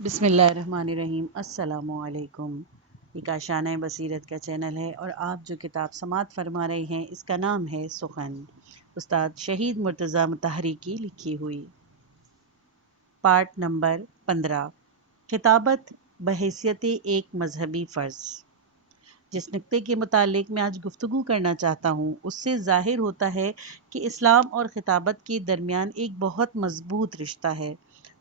بسم اللہ الرحمن الرحیم۔ السلام علیکم۔ یہ کاشانہ بصیرت کا چینل ہے اور آپ جو کتاب سماعت فرما رہے ہیں اس کا نام ہے سخن، استاد شہید مرتضیٰ مطہری کی لکھی ہوئی۔ پارٹ نمبر 15، خطابت بحیثیت ایک مذہبی فرض۔ جس نقطے کے متعلق میں آج گفتگو کرنا چاہتا ہوں اس سے ظاہر ہوتا ہے کہ اسلام اور خطابت کے درمیان ایک بہت مضبوط رشتہ ہے،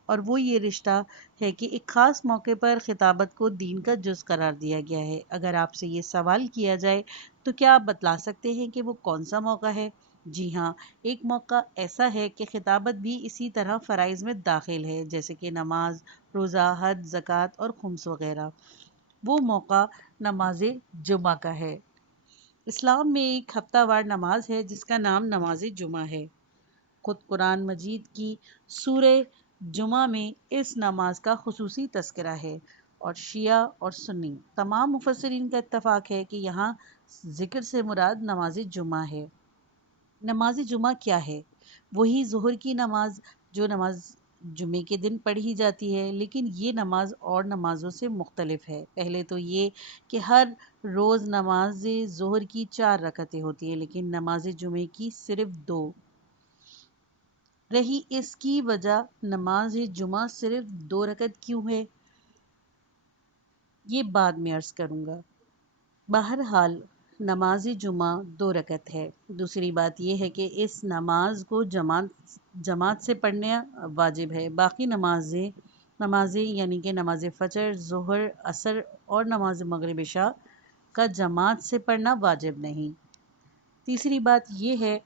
اور وہ یہ رشتہ ہے کہ ایک خاص موقع پر خطابت کو دین کا جز قرار دیا گیا ہے۔ اگر آپ سے یہ سوال کیا جائے تو کیا آپ بتلا سکتے ہیں کہ وہ کون سا موقع ہے؟ جی ہاں، ایک موقع ایسا ہے کہ خطابت بھی اسی طرح فرائض میں داخل ہے، جیسے کہ نماز، روزہ، حج، زکوٰۃ اور خمس وغیرہ۔ وہ موقع نماز جمعہ کا ہے۔ اسلام میں ایک ہفتہ وار نماز ہے جس کا نام نماز جمعہ ہے۔ خود قرآن مجید کی سورہ جمعہ میں اس نماز کا خصوصی تذکرہ ہے، اور شیعہ اور سنی تمام مفسرین کا اتفاق ہے کہ یہاں ذکر سے مراد نماز جمعہ ہے۔ نماز جمعہ کیا ہے؟ وہی ظہر کی نماز جو نماز جمعے کے دن پڑھی جاتی ہے، لیکن یہ نماز اور نمازوں سے مختلف ہے۔ پہلے تو یہ کہ ہر روز نماز ظہر کی 4 رکعتیں ہوتی ہیں، لیکن نماز جمعے کی صرف 2 رہی۔ اس کی وجہ نماز جمعہ صرف 2 رکعت کیوں ہے، یہ بعد میں عرض کروں گا۔ بہرحال نماز جمعہ 2 رکعت ہے۔ دوسری بات یہ ہے کہ اس نماز کو جماعت سے پڑھنا واجب ہے۔ باقی نمازیں یعنی کہ نماز فجر، ظہر، عصر اور نماز مغرب عشاء کا جماعت سے پڑھنا واجب نہیں۔ تیسری بات یہ ہے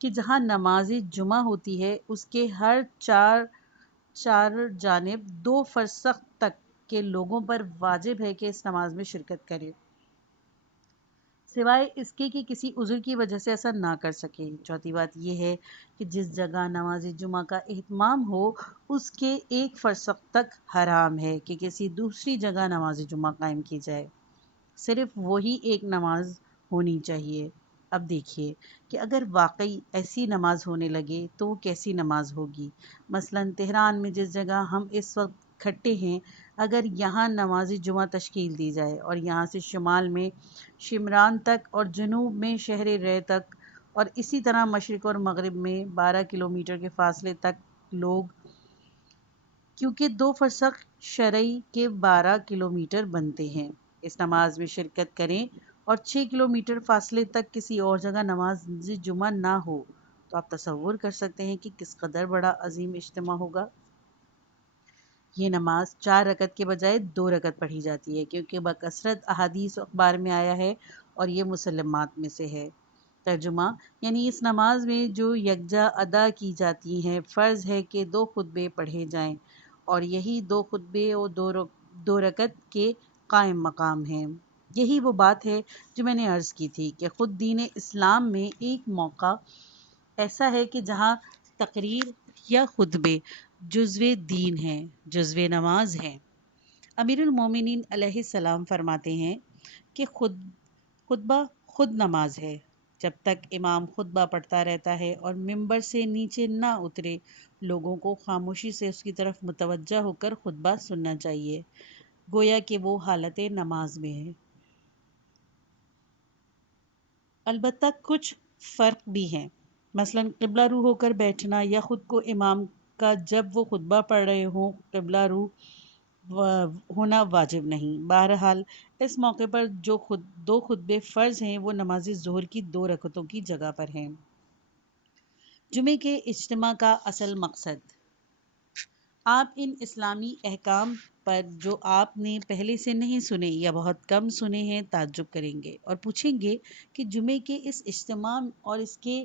کہ جہاں نماز جمعہ ہوتی ہے اس کے ہر چار جانب 2 فرسخ تک کے لوگوں پر واجب ہے کہ اس نماز میں شرکت کرے، سوائے اس کے کہ کسی عذر کی وجہ سے ایسا نہ کر سکے۔ چوتھی بات یہ ہے کہ جس جگہ نماز جمعہ کا اہتمام ہو اس کے 1 فرسخ تک حرام ہے کہ کسی دوسری جگہ نماز جمعہ قائم کی جائے، صرف وہی ایک نماز ہونی چاہیے۔ اب دیکھیے کہ اگر واقعی ایسی نماز ہونے لگے تو وہ کیسی نماز ہوگی۔ مثلاً تہران میں جس جگہ ہم اس وقت کھٹے ہیں، اگر یہاں نماز جمعہ تشکیل دی جائے اور یہاں سے شمال میں شمران تک اور جنوب میں شہر رے تک اور اسی طرح مشرق اور مغرب میں 12 کلومیٹر کے فاصلے تک لوگ، کیونکہ 2 فرسخ شرعی کے 12 کلومیٹر بنتے ہیں، اس نماز میں شرکت کریں اور 6 کلومیٹر فاصلے تک کسی اور جگہ نماز جمعہ نہ ہو، تو آپ تصور کر سکتے ہیں کہ کس قدر بڑا عظیم اجتماع ہوگا۔ یہ نماز 4 رکعت کے بجائے 2 رکعت پڑھی جاتی ہے، کیونکہ بکثرت احادیث و اخبار میں آیا ہے اور یہ مسلمات میں سے ہے۔ ترجمہ یعنی اس نماز میں جو یکجا ادا کی جاتی ہیں، فرض ہے کہ 2 خطبے پڑھے جائیں، اور یہی 2 خطبے اور 2 رکعت کے قائم مقام ہیں۔ یہی وہ بات ہے جو میں نے عرض کی تھی کہ خود دین اسلام میں ایک موقع ایسا ہے کہ جہاں تقریر یا خطبے جزو دین ہیں، جزو نماز ہیں۔ امیر المومنین علیہ السلام فرماتے ہیں کہ خطبہ خود نماز ہے۔ جب تک امام خطبہ پڑھتا رہتا ہے اور ممبر سے نیچے نہ اترے، لوگوں کو خاموشی سے اس کی طرف متوجہ ہو کر خطبہ سننا چاہیے، گویا کہ وہ حالت نماز میں ہے۔ البتہ کچھ فرق بھی ہیں، مثلاً قبلہ رو ہو کر بیٹھنا یا خود کو امام کا جب وہ خطبہ پڑھ رہے ہوں قبلہ رو ہونا واجب نہیں۔ بہرحال اس موقع پر جو 2 خطبے فرض ہیں وہ نماز ظہر کی 2 رکعتوں کی جگہ پر ہیں۔ جمعے کے اجتماع کا اصل مقصد۔ آپ ان اسلامی احکام پر جو آپ نے پہلے سے نہیں سنے یا بہت کم سنے ہیں تعجب کریں گے اور پوچھیں گے کہ جمعے کے اس اجتماع اور اس کے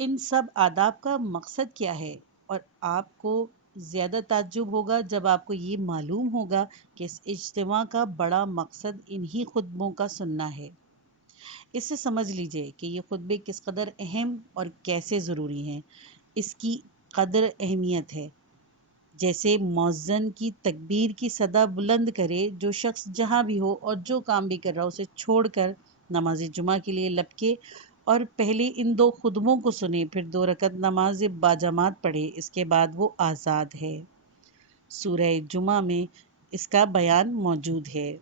ان سب آداب کا مقصد کیا ہے، اور آپ کو زیادہ تعجب ہوگا جب آپ کو یہ معلوم ہوگا کہ اس اجتماع کا بڑا مقصد انہی خطبوں کا سننا ہے۔ اس سے سمجھ لیجئے کہ یہ خطبے کس قدر اہم اور کیسے ضروری ہیں۔ اس کی قدر اہمیت ہے جیسے مؤذن کی تکبیر کی صدا بلند کرے، جو شخص جہاں بھی ہو اور جو کام بھی کر رہا ہو اسے چھوڑ کر نماز جمعہ کے لیے لپکے اور پہلے ان 2 خطبوں کو سنے، پھر 2 رکعت نماز باجماعت پڑھے، اس کے بعد وہ آزاد ہے۔ سورہ جمعہ میں اس کا بیان موجود ہے۔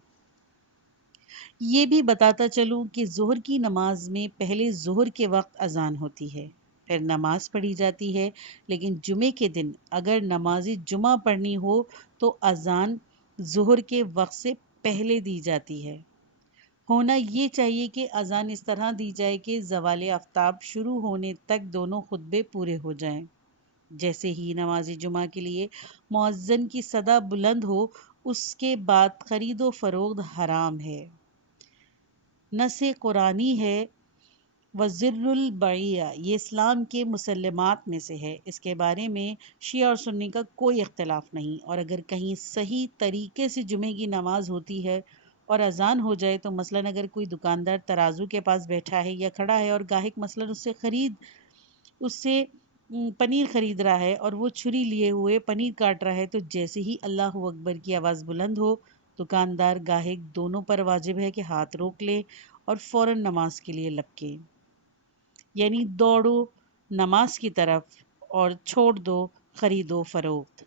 یہ بھی بتاتا چلوں کہ ظہر کی نماز میں پہلے ظہر کے وقت اذان ہوتی ہے، پھر نماز پڑھی جاتی ہے، لیکن جمعے کے دن اگر نماز جمعہ پڑھنی ہو تو اذان ظہر کے وقت سے پہلے دی جاتی ہے۔ ہونا یہ چاہیے کہ اذان اس طرح دی جائے کہ زوال آفتاب شروع ہونے تک دونوں خطبے پورے ہو جائیں۔ جیسے ہی نماز جمعہ کے لیے مؤذن کی صدا بلند ہو، اس کے بعد خرید و فروخت حرام ہے۔ نص قرآنی ہے وَذِرُّ الْبَيْعَ، یہ اسلام کے مسلمات میں سے ہے۔ اس کے بارے میں شیعہ اور سنی کا کوئی اختلاف نہیں، اور اگر کہیں صحیح طریقے سے جمعے کی نماز ہوتی ہے اور اذان ہو جائے تو مثلاً اگر کوئی دکاندار ترازو کے پاس بیٹھا ہے یا کھڑا ہے اور گاہک مثلاً اس سے پنیر خرید رہا ہے اور وہ چھری لیے ہوئے پنیر کاٹ رہا ہے، تو جیسے ہی اللہ اکبر کی آواز بلند ہو، دکاندار گاہک دونوں پر واجب ہے کہ ہاتھ روک لے اور فوراً نماز کے لیے لپکے، یعنی دوڑو نماز کی طرف اور چھوڑ دو خرید و فروخت۔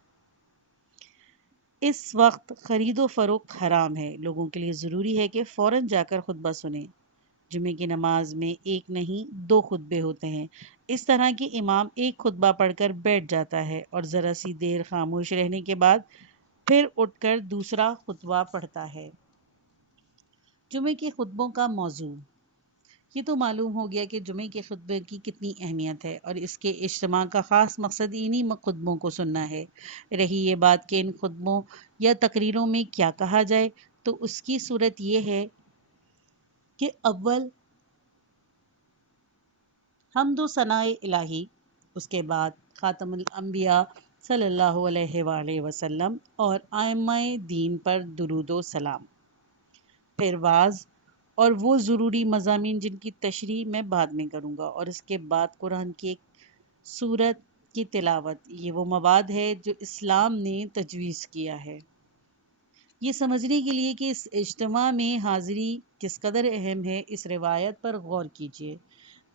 اس وقت خرید و فروخت حرام ہے۔ لوگوں کے لیے ضروری ہے کہ فوراً جا کر خطبہ سنیں۔ جمعے کی نماز میں ایک نہیں 2 خطبے ہوتے ہیں۔ اس طرح کہ امام ایک خطبہ پڑھ کر بیٹھ جاتا ہے اور ذرا سی دیر خاموش رہنے کے بعد پھر اٹھ کر دوسرا خطبہ پڑھتا ہے۔ جمعے کے خطبوں کا موضوع، یہ تو معلوم ہو گیا کہ جمعے کے خطبے کی کتنی اہمیت ہے اور اس کے اجتماع کا خاص مقصد انہی خطبوں کو سننا ہے۔ رہی یہ بات کہ ان خطبوں یا تقریروں میں کیا کہا جائے، تو اس کی صورت یہ ہے کہ اول حمد و ثناء الہی، اس کے بعد خاتم الانبیاء صلی اللہ علیہ وآلہ وسلم اور ائمہ دین پر درود و سلام، پھر وعظ اور وہ ضروری مضامین جن کی تشریح میں بعد میں کروں گا، اور اس کے بعد قرآن کی ایک سورت کی تلاوت۔ یہ وہ مواد ہے جو اسلام نے تجویز کیا ہے۔ یہ سمجھنے کے لیے کہ اس اجتماع میں حاضری کس قدر اہم ہے، اس روایت پر غور کیجیے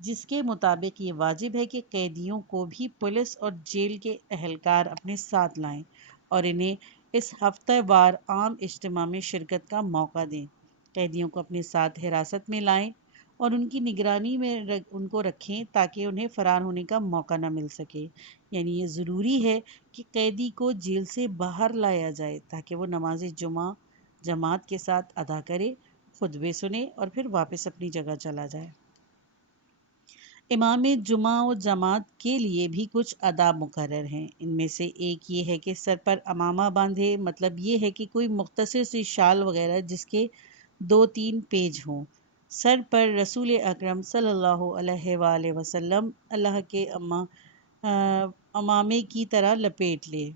جس کے مطابق یہ واجب ہے کہ قیدیوں کو بھی پولیس اور جیل کے اہلکار اپنے ساتھ لائیں اور انہیں اس ہفتہ وار عام اجتماع میں شرکت کا موقع دیں۔ قیدیوں کو اپنے ساتھ حراست میں لائیں اور ان کی نگرانی میں ان کو رکھیں تاکہ انہیں فرار ہونے کا موقع نہ مل سکے، یعنی یہ ضروری ہے کہ قیدی کو جیل سے باہر لایا جائے تاکہ وہ نماز جمعہ جماعت کے ساتھ ادا کرے، خطبے سنے اور پھر واپس اپنی جگہ چلا جائے۔ امام جمعہ و جماعت کے لیے بھی کچھ آداب مقرر ہیں۔ ان میں سے ایک یہ ہے کہ سر پر عمامہ باندھے، مطلب یہ ہے کہ کوئی مختصر سی شال وغیرہ جس کے 2-3 پیج ہوں۔ سر پر رسول اکرم صلی اللہ علیہ وآلہ وسلم اللہ کے عمامے کی طرح لپیٹ لے۔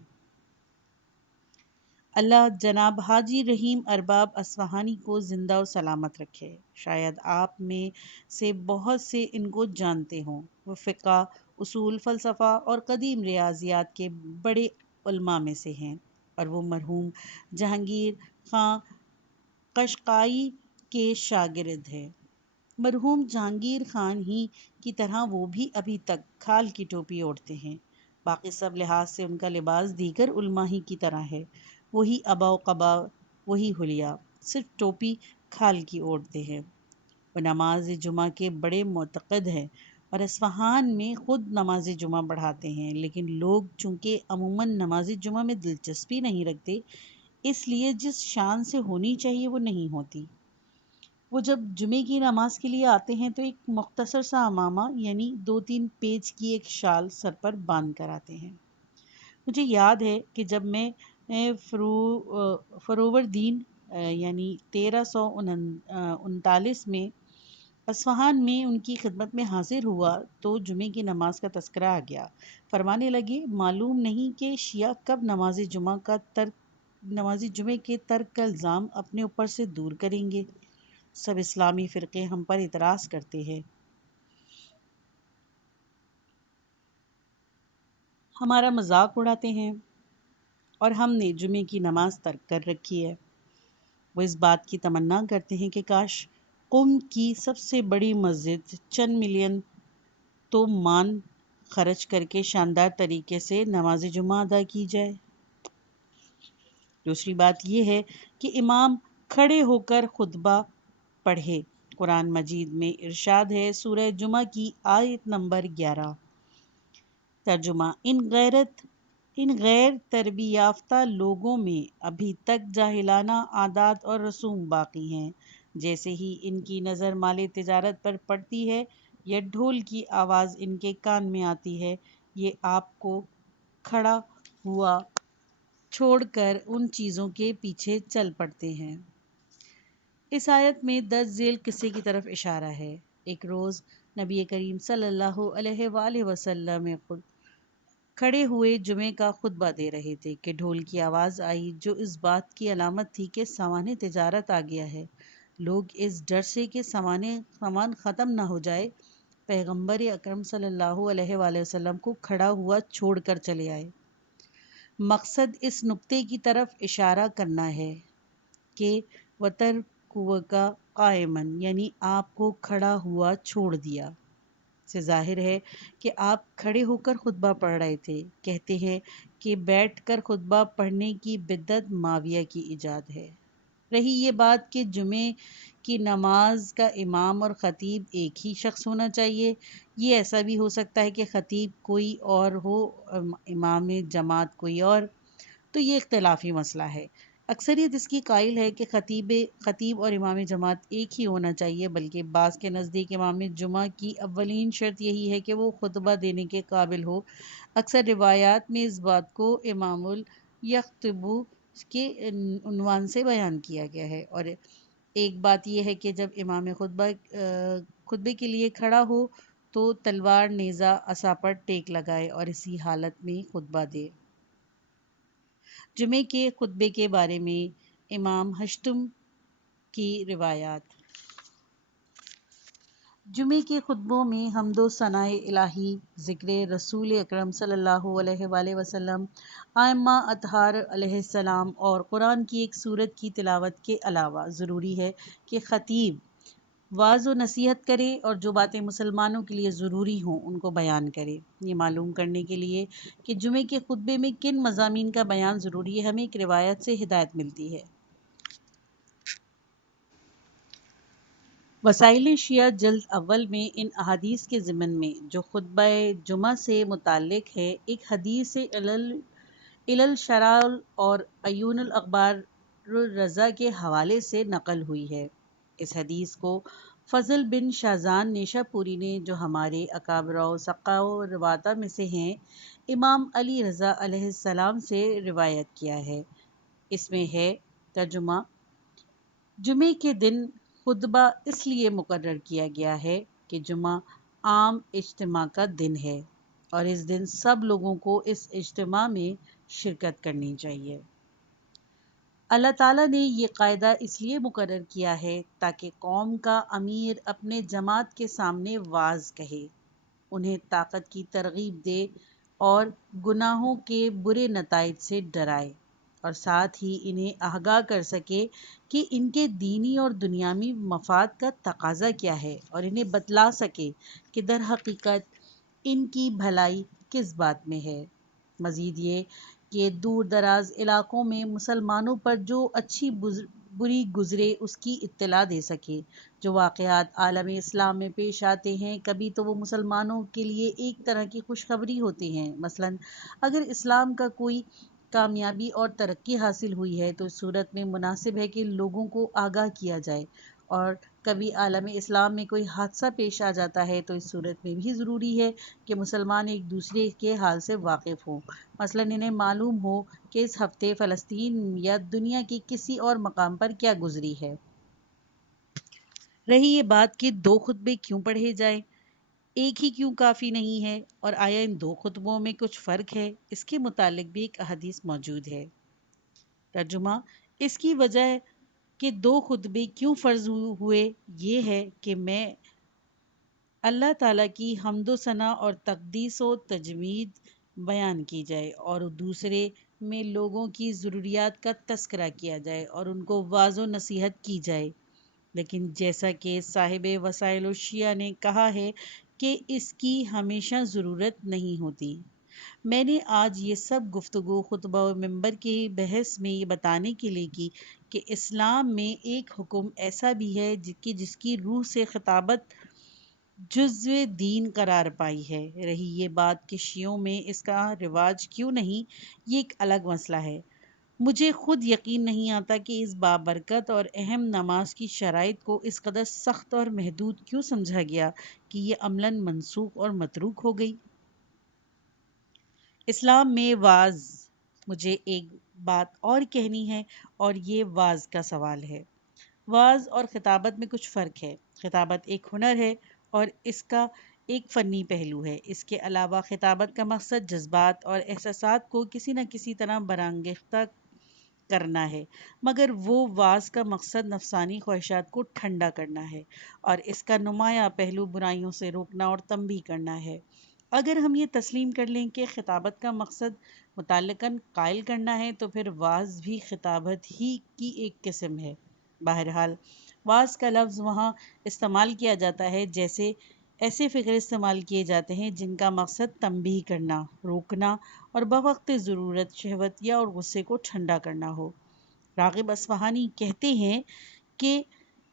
اللہ جناب حاجی رحیم ارباب اصفہانی کو زندہ و سلامت رکھے۔ شاید آپ میں سے بہت سے ان کو جانتے ہوں۔ وہ فقہ، اصول، فلسفہ اور قدیم ریاضیات کے بڑے علماء میں سے ہیں، اور وہ مرحوم جہانگیر خاں قشقائی کے شاگرد ہیں۔ مرحوم جہانگیر خان ہی کی طرح وہ بھی ابھی تک کھال کی ٹوپی اوڑھتے ہیں۔ باقی سب لحاظ سے ان کا لباس دیگر علماء ہی کی طرح ہے، وہی عبا و قبا، وہی حلیہ، صرف ٹوپی کھال کی اوڑھتے ہیں۔ وہ نماز جمعہ کے بڑے معتقد ہیں اور اصفہان میں خود نماز جمعہ پڑھاتے ہیں، لیکن لوگ چونکہ عموماً نماز جمعہ میں دلچسپی نہیں رکھتے، اس لیے جس شان سے ہونی چاہیے وہ نہیں ہوتی۔ وہ جب جمعے کی نماز کے لیے آتے ہیں تو ایک مختصر سا عمامہ یعنی 2-3 پیج کی ایک شال سر پر باندھ کر آتے ہیں۔ مجھے یاد ہے کہ جب میں فروردین یعنی 1339 میں اصفہان میں ان کی خدمت میں حاضر ہوا تو جمعے کی نماز کا تذکرہ آ گیا۔ فرمانے لگے، معلوم نہیں کہ شیعہ کب نماز جمعے کے ترک کا الزام اپنے اوپر سے دور کریں گے۔ سب اسلامی فرقے ہم پر اعتراض کرتے ہیں، ہمارا مذاق اڑاتے ہیں اور ہم نے جمعے کی نماز ترک کر رکھی ہے۔ وہ اس بات کی تمنا کرتے ہیں کہ کاش قم کی سب سے بڑی مسجد چند ملین تو مان خرچ کر کے شاندار طریقے سے نماز جمعہ ادا کی جائے۔ دوسری بات یہ ہے کہ امام کھڑے ہو کر خطبہ پڑھے۔ قرآن مجید میں ارشاد ہے، سورہ جمعہ کی آیت نمبر 11۔ ترجمہ: ان غیر تربیت یافتہ لوگوں میں ابھی تک جاہلانہ عادات اور رسوم باقی ہیں۔ جیسے ہی ان کی نظر مال تجارت پر پڑتی ہے یا ڈھول کی آواز ان کے کان میں آتی ہے، یہ آپ کو کھڑا ہوا چھوڑ کر ان چیزوں کے پیچھے چل پڑتے ہیں۔ اس آیت میں درج ذیل قصے کی طرف اشارہ ہے۔ ایک روز نبی کریم صلی اللہ علیہ وآلہ وسلم خود کھڑے ہوئے جمعے کا خطبہ دے رہے تھے کہ ڈھول کی آواز آئی، جو اس بات کی علامت تھی کہ سامان تجارت آ گیا ہے۔ لوگ اس ڈر سے کہ سامان ختم نہ ہو جائے، پیغمبر اکرم صلی اللہ علیہ وآلہ وسلم کو کھڑا ہوا چھوڑ کر چلے آئے۔ مقصد اس نکتے کی طرف اشارہ کرنا ہے کہ وَتَرَكُوكَ قَائِمًا، یعنی آپ کو کھڑا ہوا چھوڑ دیا۔ سے ظاہر ہے کہ آپ کھڑے ہو کر خطبہ پڑھ رہے تھے۔ کہتے ہیں کہ بیٹھ کر خطبہ پڑھنے کی بدعت معاویہ کی ایجاد ہے۔ رہی یہ بات کہ جمعے کی نماز کا امام اور خطیب ایک ہی شخص ہونا چاہیے، یہ ایسا بھی ہو سکتا ہے کہ خطیب کوئی اور ہو، امام جماعت کوئی اور، تو یہ اختلافی مسئلہ ہے۔ اکثریت اس کی قائل ہے کہ خطیب اور امام جماعت ایک ہی ہونا چاہیے، بلکہ بعض کے نزدیک امام جمعہ کی اولین شرط یہی ہے کہ وہ خطبہ دینے کے قابل ہو۔ اکثر روایات میں اس بات کو امام یخطبو کے عنوان سے بیان کیا گیا ہے۔ اور ایک بات یہ ہے کہ جب امام خطبے کے لیے کھڑا ہو تو تلوار، نیزہ، عصا پر ٹیک لگائے اور اسی حالت میں خطبہ دے۔ جمعے کے خطبے کے بارے میں امام ہشتم کی روایات۔ جمعے کے خطبوں میں حمد و ثناء الہی، ذکر رسول اکرم صلی اللہ علیہ وآلہ وسلم، ائمہ اطہار علیہ السلام اور قرآن کی ایک سورت کی تلاوت کے علاوہ ضروری ہے کہ خطیب وعظ و نصیحت کرے اور جو باتیں مسلمانوں کے لیے ضروری ہوں ان کو بیان کرے۔ یہ معلوم کرنے کے لیے کہ جمعے کے خطبے میں کن مضامین کا بیان ضروری ہے، ہمیں ایک روایت سے ہدایت ملتی ہے۔ وسائل شیعہ جلد اول میں ان احادیث کے ضمن میں جو خطبہ جمعہ سے متعلق ہے، ایک حدیث علل شرع اور عیون الاخبار الرضا کے حوالے سے نقل ہوئی ہے۔ اس حدیث کو فضل بن شاذان نیشا پوری نے، جو ہمارے اکابر و ثقہ و رواتہ میں سے ہیں، امام علی رضا علیہ السلام سے روایت کیا ہے۔ اس میں ہے ترجمہ: جمعے کے دن خطبہ اس لیے مقرر کیا گیا ہے کہ جمعہ عام اجتماع کا دن ہے اور اس دن سب لوگوں کو اس اجتماع میں شرکت کرنی چاہیے۔ اللہ تعالیٰ نے یہ قاعدہ اس لیے مقرر کیا ہے تاکہ قوم کا امیر اپنے جماعت کے سامنے وعظ کہے، انہیں طاعت کی ترغیب دے اور گناہوں کے برے نتائج سے ڈرائے، اور ساتھ ہی انہیں آگاہ کر سکے کہ ان کے دینی اور دنیاوی مفاد کا تقاضا کیا ہے، اور انہیں بتلا سکے کہ در حقیقت ان کی بھلائی کس بات میں ہے۔ مزید یہ کہ دور دراز علاقوں میں مسلمانوں پر جو اچھی بری گزرے اس کی اطلاع دے سکے۔ جو واقعات عالم اسلام میں پیش آتے ہیں، کبھی تو وہ مسلمانوں کے لیے ایک طرح کی خوشخبری ہوتے ہیں۔ مثلاً اگر اسلام کا کوئی کامیابی اور ترقی حاصل ہوئی ہے تو اس صورت میں مناسب ہے کہ لوگوں کو آگاہ کیا جائے، اور کبھی عالم اسلام میں کوئی حادثہ پیش آ جاتا ہے تو اس صورت میں بھی ضروری ہے کہ مسلمان ایک دوسرے کے حال سے واقف ہوں۔ مثلاً انہیں معلوم ہو کہ اس ہفتے فلسطین یا دنیا کے کسی اور مقام پر کیا گزری ہے۔ رہی یہ بات کہ دو خطبے کیوں پڑھے جائیں، ایک ہی کیوں کافی نہیں ہے، اور آیا ان دو خطبوں میں کچھ فرق ہے، اس کے متعلق بھی ایک حدیث موجود ہے۔ ترجمہ: اس کی وجہ کہ دو خطبے کیوں فرض ہوئے یہ ہے کہ میں اللہ تعالیٰ کی حمد و ثنا اور تقدیس و تجمید بیان کی جائے، اور دوسرے میں لوگوں کی ضروریات کا تذکرہ کیا جائے اور ان کو واعظ و نصیحت کی جائے۔ لیکن جیسا کہ صاحب وسائل الشیعہ نے کہا ہے کہ اس کی ہمیشہ ضرورت نہیں ہوتی، میں نے آج یہ سب گفتگو خطبہ و منبر کی بحث میں یہ بتانے کے لیے کی کہ اسلام میں ایک حکم ایسا بھی ہے جس کی روح سے خطابت جزو دین قرار پائی ہے۔ رہی یہ بات کہ شیعوں میں اس کا رواج کیوں نہیں، یہ ایک الگ مسئلہ ہے۔ مجھے خود یقین نہیں آتا کہ اس بابرکت اور اہم نماز کی شرائط کو اس قدر سخت اور محدود کیوں سمجھا گیا کہ یہ عملاً منسوخ اور متروک ہو گئی۔ اسلام میں واعظ، مجھے ایک بات اور کہنی ہے اور یہ واعظ کا سوال ہے۔ واعظ اور خطابت میں کچھ فرق ہے۔ خطابت ایک ہنر ہے اور اس کا ایک فنی پہلو ہے۔ اس کے علاوہ خطابت کا مقصد جذبات اور احساسات کو کسی نہ کسی طرح برانگیختہ کرنا ہے، مگر وہ واعظ کا مقصد نفسانی خواہشات کو ٹھنڈا کرنا ہے اور اس کا نمایاں پہلو برائیوں سے روکنا اور تنبیہ کرنا ہے۔ اگر ہم یہ تسلیم کر لیں کہ خطابت کا مقصد متعلقاً قائل کرنا ہے تو پھر واعظ بھی خطابت ہی کی ایک قسم ہے۔ بہرحال واعظ کا لفظ وہاں استعمال کیا جاتا ہے جیسے ایسے فقرے استعمال کیے جاتے ہیں جن کا مقصد تنبیہ کرنا، روکنا اور بوقت ضرورت شہوت یا اور غصے کو ٹھنڈا کرنا ہو۔ راغب اصفہانی کہتے ہیں کہ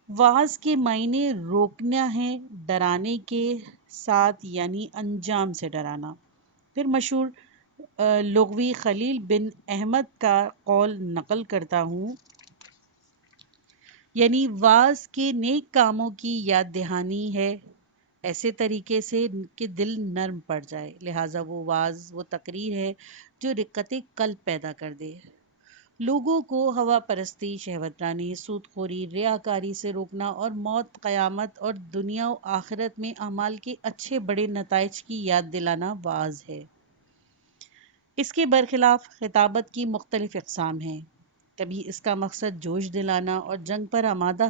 واعظ کے معنی روکنا ہے، ڈرانے کے ساتھ یعنی انجام سے ڈرانا۔ پھر مشہور لغوی خلیل بن احمد کا قول نقل کرتا ہوں، یعنی واعظ کے نیک کاموں کی یاد دہانی ہے ایسے طریقے سے کہ دل نرم پڑ جائے، لہٰذا وہ واعظ وہ تقریر ہے جو رقت قلب پیدا کر دے، لوگوں کو ہوا پرستی، شہوت رانی، سود خوری، ریاکاری سے روکنا اور موت، قیامت اور دنیا و آخرت میں اعمال کے اچھے بڑے نتائج کی یاد دلانا واعظ ہے۔ اس کے برخلاف خطابت کی مختلف اقسام ہیں۔ کبھی اس کا مقصد جوش دلانا اور جنگ پر آمادہ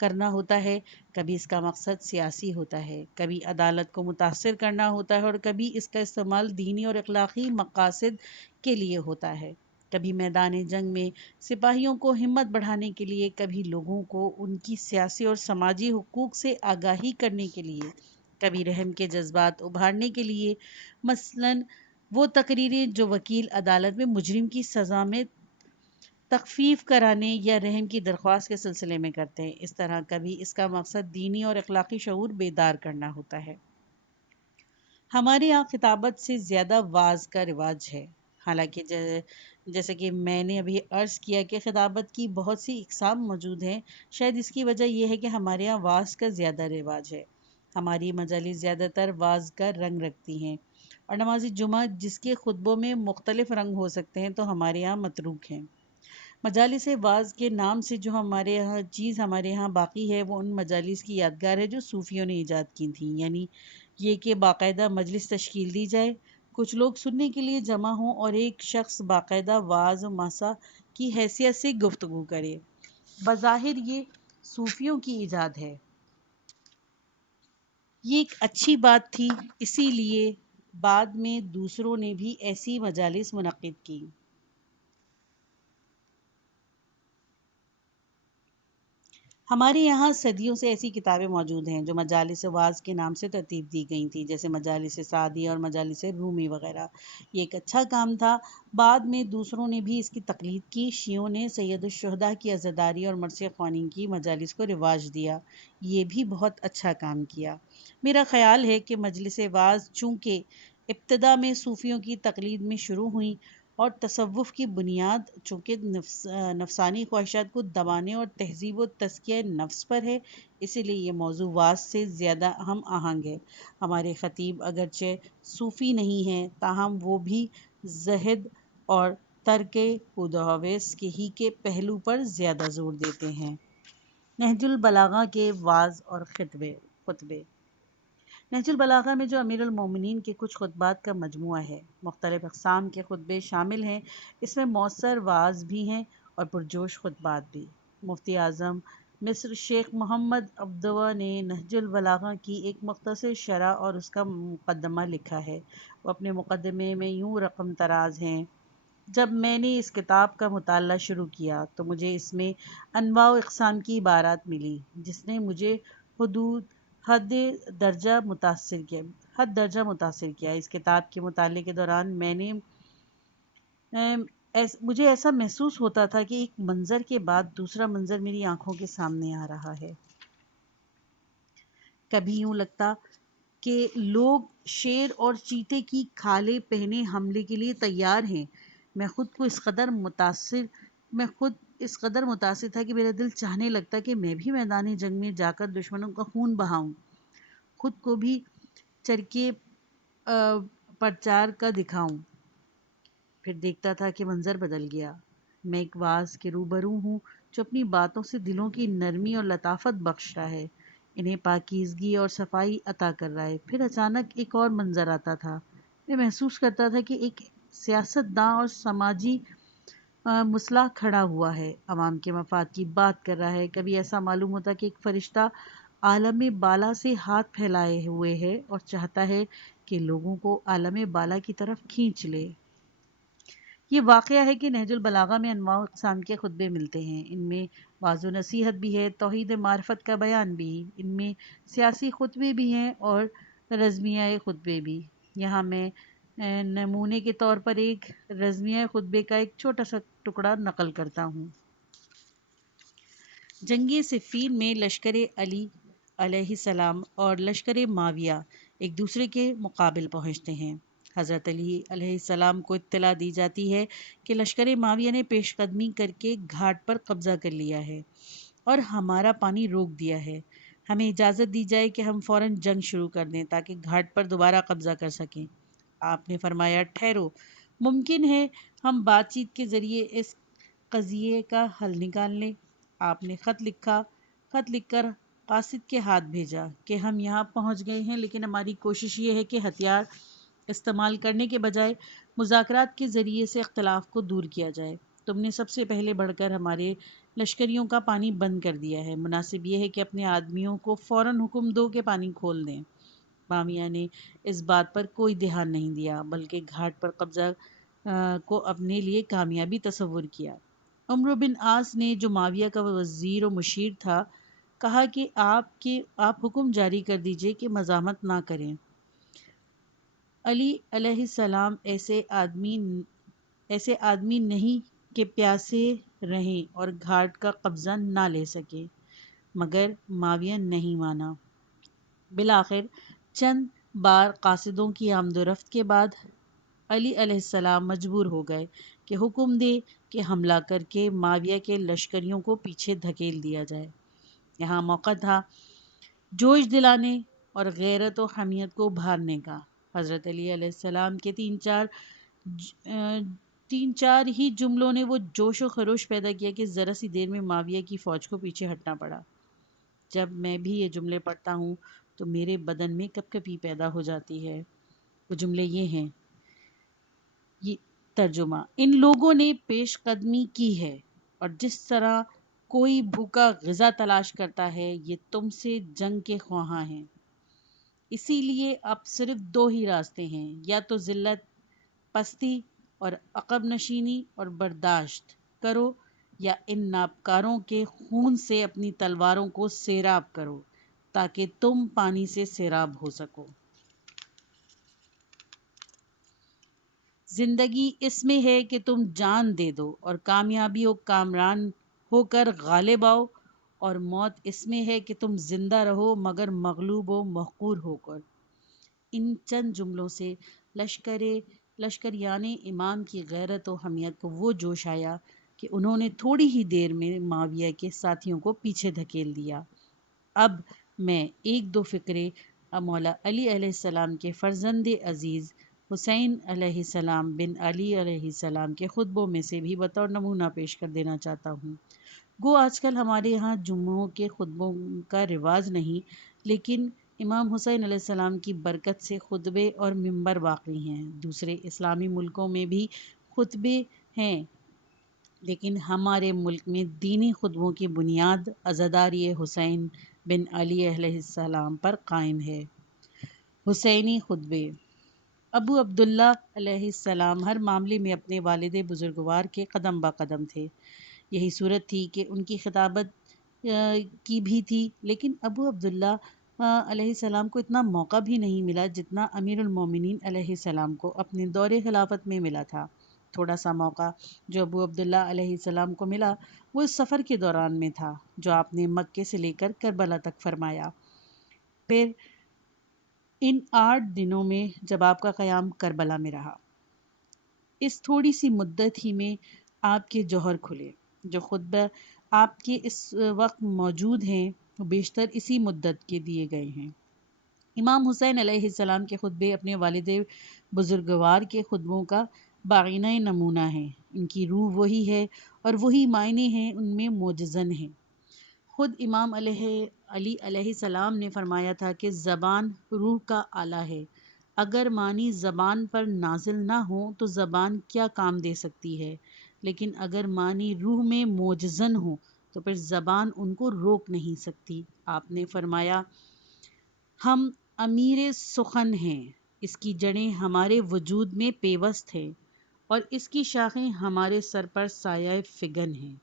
کرنا ہوتا ہے، کبھی اس کا مقصد سیاسی ہوتا ہے، کبھی عدالت کو متاثر کرنا ہوتا ہے اور کبھی اس کا استعمال دینی اور اخلاقی مقاصد کے لیے ہوتا ہے، کبھی میدان جنگ میں سپاہیوں کو ہمت بڑھانے کے لیے، کبھی لوگوں کو ان کی سیاسی اور سماجی حقوق سے آگاہی کرنے کے لیے، کبھی رحم کے جذبات ابھارنے کے لیے، مثلاً وہ تقریریں جو وکیل عدالت میں مجرم کی سزا میں تخفیف کرانے یا رحم کی درخواست کے سلسلے میں کرتے ہیں۔ اس طرح کبھی اس کا مقصد دینی اور اخلاقی شعور بیدار کرنا ہوتا ہے۔ ہمارے یہاں خطابت سے زیادہ واعظ کا رواج ہے، حالانکہ جیسے کہ میں نے ابھی عرض کیا کہ خطابت کی بہت سی اقسام موجود ہیں۔ شاید اس کی وجہ یہ ہے کہ ہمارے یہاں واعظ کا زیادہ رواج ہے۔ ہماری مجالس زیادہ تر واعظ کا رنگ رکھتی ہیں اور نماز جمعہ جس کے خطبوں میں مختلف رنگ ہو سکتے ہیں تو ہمارے یہاں متروک ہیں۔ مجالس واعظ کے نام سے جو ہمارے یہاں باقی ہے وہ ان مجالس کی یادگار ہے جو صوفیوں نے ایجاد کی تھیں، یعنی یہ کہ باقاعدہ مجلس تشکیل دی جائے، کچھ لوگ سننے کے لیے جمع ہوں اور ایک شخص باقاعدہ واعظ و ماسہ کی حیثیت سے گفتگو کرے۔ بظاہر یہ صوفیوں کی ایجاد ہے۔ یہ ایک اچھی بات تھی، اسی لیے بعد میں دوسروں نے بھی ایسی مجالس منعقد کی۔ ہمارے یہاں صدیوں سے ایسی کتابیں موجود ہیں جو مجالس واعظ کے نام سے ترتیب دی گئی تھیں، جیسے مجالس سعدی اور مجالس رومی وغیرہ۔ یہ ایک اچھا کام تھا۔ بعد میں دوسروں نے بھی اس کی تقلید کی۔ شیعوں نے سید الشہداء کی عزاداری اور مرثیہ خوانی کی مجالس کو رواج دیا، یہ بھی بہت اچھا کام کیا۔ میرا خیال ہے کہ مجلس واعظ چونکہ ابتدا میں صوفیوں کی تقلید میں شروع ہوئیں اور تصوف کی بنیاد چونکہ نفسانی خواہشات کو دبانے اور تہذیب و تزکیہ نفس پر ہے، اسی لیے یہ موضوع واعظ سے زیادہ ہم آہنگ ہے۔ ہمارے خطیب اگرچہ صوفی نہیں ہیں، تاہم وہ بھی زہد اور ترک خود و ہوس کے پہلو پر زیادہ زور دیتے ہیں۔ نہج البلاغہ کے واعظ اور خطبے۔ نہج البلاغہ میں جو امیر المومنین کے کچھ خطبات کا مجموعہ ہے، مختلف اقسام کے خطبے شامل ہیں، اس میں مؤثر واعظ بھی ہیں اور پرجوش خطبات بھی۔ مفتی اعظم مصر شیخ محمد عبدوہ نے نہج البلاغہ کی ایک مختصر شرح اور اس کا مقدمہ لکھا ہے۔ وہ اپنے مقدمے میں یوں رقم طراز ہیں: جب میں نے اس کتاب کا مطالعہ شروع کیا تو مجھے اس میں انواع و اقسام کی عبارات ملی جس نے مجھے حد درجہ حد درجہ متاثر کیا۔ اس کتاب کے مطالعے کے دوران میں نے مجھے ایسا محسوس ہوتا تھا کہ ایک منظر کے بعد دوسرا منظر میری آنکھوں کے سامنے آ رہا ہے۔ کبھی یوں لگتا کہ لوگ شیر اور چیتے کی کھالیں پہنے حملے کے لیے تیار ہیں۔ میں خود اس قدر متاثر تھا کہ میرا دل چاہنے لگتا کہ میں بھی میدان جنگ میں جا کر دشمنوں کا خون بہاؤں، خود کو بھی چرکے پرچار کا دکھاؤں۔ پھر دیکھتا تھا کہ منظر بدل گیا۔ میں ایک واعظ کے روبرو ہوں جو اپنی باتوں سے دلوں کی نرمی اور لطافت بخش رہا ہے، انہیں پاکیزگی اور صفائی عطا کر رہا ہے۔ پھر اچانک ایک اور منظر آتا تھا۔ میں محسوس کرتا تھا کہ ایک سیاست داں اور سماجی مصلح کھڑا ہوا ہے، عوام کے مفاد کی بات کر رہا ہے۔ کبھی ایسا معلوم ہوتا کہ ایک فرشتہ عالم بالا سے ہاتھ پھیلائے ہوئے ہے اور چاہتا ہے کہ لوگوں کو عالم بالا کی طرف کھینچ لے۔ یہ واقعہ ہے کہ نہج البلاغہ میں انواع و اقسام کے خطبے ملتے ہیں۔ ان میں وعظ و نصیحت بھی ہے، توحید معرفت کا بیان بھی۔ ان میں سیاسی خطبے بھی ہیں اور رزمیہ خطبے بھی۔ یہاں میں نمونے کے طور پر ایک رزمیہ خطبے کا ایک چھوٹا سا ٹکڑا نقل کرتا ہوں۔ جنگ صفین میں لشکر علی علیہ السلام اور لشکر معاویہ ایک دوسرے کے مقابل پہنچتے ہیں۔ حضرت علی علیہ السلام کو اطلاع دی جاتی ہے کہ لشکر معاویہ نے پیش قدمی کر کے گھاٹ پر قبضہ کر لیا ہے اور ہمارا پانی روک دیا ہے۔ ہمیں اجازت دی جائے کہ ہم فوراً جنگ شروع کر دیں تاکہ گھاٹ پر دوبارہ قبضہ کر سکیں۔ آپ نے فرمایا، ٹھہرو، ممکن ہے ہم بات چیت کے ذریعے اس قضیے کا حل نکال لیں۔ آپ نے خط لکھ کر قاصد کے ہاتھ بھیجا کہ ہم یہاں پہنچ گئے ہیں، لیکن ہماری کوشش یہ ہے کہ ہتھیار استعمال کرنے کے بجائے مذاکرات کے ذریعے سے اختلاف کو دور کیا جائے۔ تم نے سب سے پہلے بڑھ کر ہمارے لشکریوں کا پانی بند کر دیا ہے، مناسب یہ ہے کہ اپنے آدمیوں کو فوراً حکم دو کہ پانی کھول دیں۔ معاویہ نے اس بات پر کوئی دھیان نہیں دیا، بلکہ گھاٹ پر قبضہ کو اپنے لیے کامیابی تصور کیا۔ عمرو بن عاص نے، جو معاویہ کا وزیر و مشیر تھا، کہا کہ آپ حکم جاری کر دیجئے کہ مزاحمت نہ کریں۔ علی علیہ السلام ایسے آدمی نہیں کہ پیاسے رہیں اور گھاٹ کا قبضہ نہ لے سکے، مگر معاویہ نہیں مانا۔ بالآخر چند بار قاصدوں کی آمد و رفت کے بعد علی علیہ السلام مجبور ہو گئے کہ حکم دے کہ حملہ کر کے معاویہ کے لشکریوں کو پیچھے دھکیل دیا جائے۔ یہاں موقع تھا جوش دلانے اور غیرت و حمیت کو ابھارنے کا۔ حضرت علی علیہ السلام کے تین چار ہی جملوں نے وہ جوش و خروش پیدا کیا کہ ذرا سی دیر میں معاویہ کی فوج کو پیچھے ہٹنا پڑا۔ جب میں بھی یہ جملے پڑھتا ہوں تو میرے بدن میں کپکپی پیدا ہو جاتی ہے۔ وہ جملے یہ ہیں، یہ ترجمہ: ان لوگوں نے پیش قدمی کی ہے، اور جس طرح کوئی بھوکا غذا تلاش کرتا ہے، یہ تم سے جنگ کے خواہاں ہیں۔ اسی لیے اب صرف دو ہی راستے ہیں، یا تو ذلت، پستی اور عقب نشینی اور برداشت کرو، یا ان نابکاروں کے خون سے اپنی تلواروں کو سیراب کرو تاکہ تم پانی سے سیراب ہو سکو۔ زندگی اس میں ہے کہ تم جان دے دو اور کامیابی و کامران ہو کر غالب آؤ، اور موت اس میں ہے کہ تم زندہ رہو مگر مغلوب و محقور ہو کر۔ ان چند جملوں سے لشکریان امام کی غیرت و حمیت کو وہ جوش آیا کہ انہوں نے تھوڑی ہی دیر میں معاویہ کے ساتھیوں کو پیچھے دھکیل دیا۔ اب میں ایک دو فقرے مولا علی علیہ السلام کے فرزند عزیز حسین علیہ السلام بن علی علیہ السلام کے خطبوں میں سے بھی بطور نمونہ پیش کر دینا چاہتا ہوں۔ گو آج کل ہمارے ہاں جمعوں کے خطبوں کا رواج نہیں، لیکن امام حسین علیہ السلام کی برکت سے خطبے اور منبر باقی ہیں۔ دوسرے اسلامی ملکوں میں بھی خطبے ہیں، لیکن ہمارے ملک میں دینی خطبوں کی بنیاد عزاداری حسین بن علی علیہ السلام پر قائم ہے۔ حسینی خطبے: ابو عبداللہ علیہ السلام ہر معاملے میں اپنے والد بزرگوار کے قدم با قدم تھے۔ یہی صورت تھی کہ ان کی خطابت کی بھی تھی، لیکن ابو عبداللہ علیہ السلام کو اتنا موقع بھی نہیں ملا جتنا امیر المومنین علیہ السلام کو اپنے دور خلافت میں ملا تھا۔ تھوڑا سا موقع جو ابو عبداللہ علیہ السلام کو ملا وہ اس سفر کے دوران میں تھا جو آپ نے مکے سے لے کر کربلا تک فرمایا۔ پھر ان 8 دنوں میں جب آپ کا قیام کربلا میں رہا، اس تھوڑی سی مدت ہی میں آپ کے جوہر کھلے۔ جو خطبہ آپ کے اس وقت موجود ہیں وہ بیشتر اسی مدت کے دیے گئے ہیں۔ امام حسین علیہ السلام کے خطبے اپنے والد بزرگوار کے خطبوں کا باغینہ نمونہ ہیں۔ ان کی روح وہی ہے اور وہی معنی ہیں ان میں موجزن ہیں۔ خود امام علی علیہ السلام نے فرمایا تھا کہ زبان روح کا آلہ ہے، اگر معنی زبان پر نازل نہ ہو تو زبان کیا کام دے سکتی ہے، لیکن اگر معنی روح میں موجزن ہو تو پھر زبان ان کو روک نہیں سکتی۔ آپ نے فرمایا، ہم امیر سخن ہیں، اس کی جڑیں ہمارے وجود میں پیوست ہیں اور اس کی شاخیں ہمارے سر پر سایہ فگن ہیں۔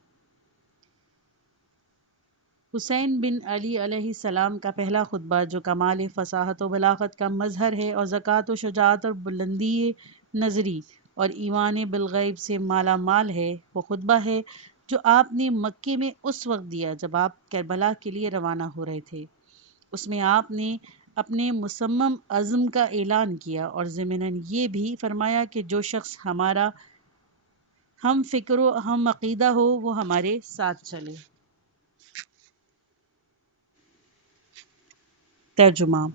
حسین بن علی علیہ السلام کا پہلا خطبہ جو کمال فصاحت و بلاغت کا مظہر ہے اور زکوٰۃ و شجاعت اور بلندی نظری اور ایمان بالغیب سے مالا مال ہے، وہ خطبہ ہے جو آپ نے مکے میں اس وقت دیا جب آپ کربلا کے لیے روانہ ہو رہے تھے۔ اس میں آپ نے اپنے مصمم عزم کا اعلان کیا اور ضمناً یہ بھی فرمایا کہ جو شخص ہمارا ہم فکر و ہم عقیدہ ہو وہ ہمارے ساتھ چلے۔ ترجمہ: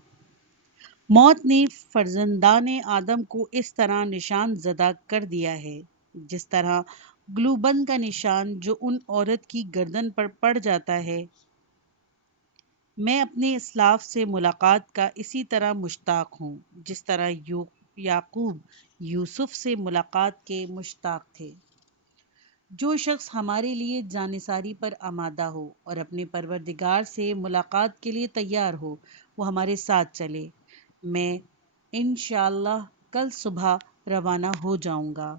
موت نے فرزندان آدم کو اس طرح نشان زدہ کر دیا ہے جس طرح گلوبند کا نشان جو ان عورت کی گردن پر پڑ جاتا ہے۔ میں اپنے اسلاف سے ملاقات کا اسی طرح مشتاق ہوں جس طرح یعقوب یوسف سے ملاقات کے مشتاق تھے۔ جو شخص ہمارے لیے جانثاری پر آمادہ ہو اور اپنے پروردگار سے ملاقات کے لیے تیار ہو وہ ہمارے ساتھ چلے۔ میں انشاءاللہ کل صبح روانہ ہو جاؤں گا۔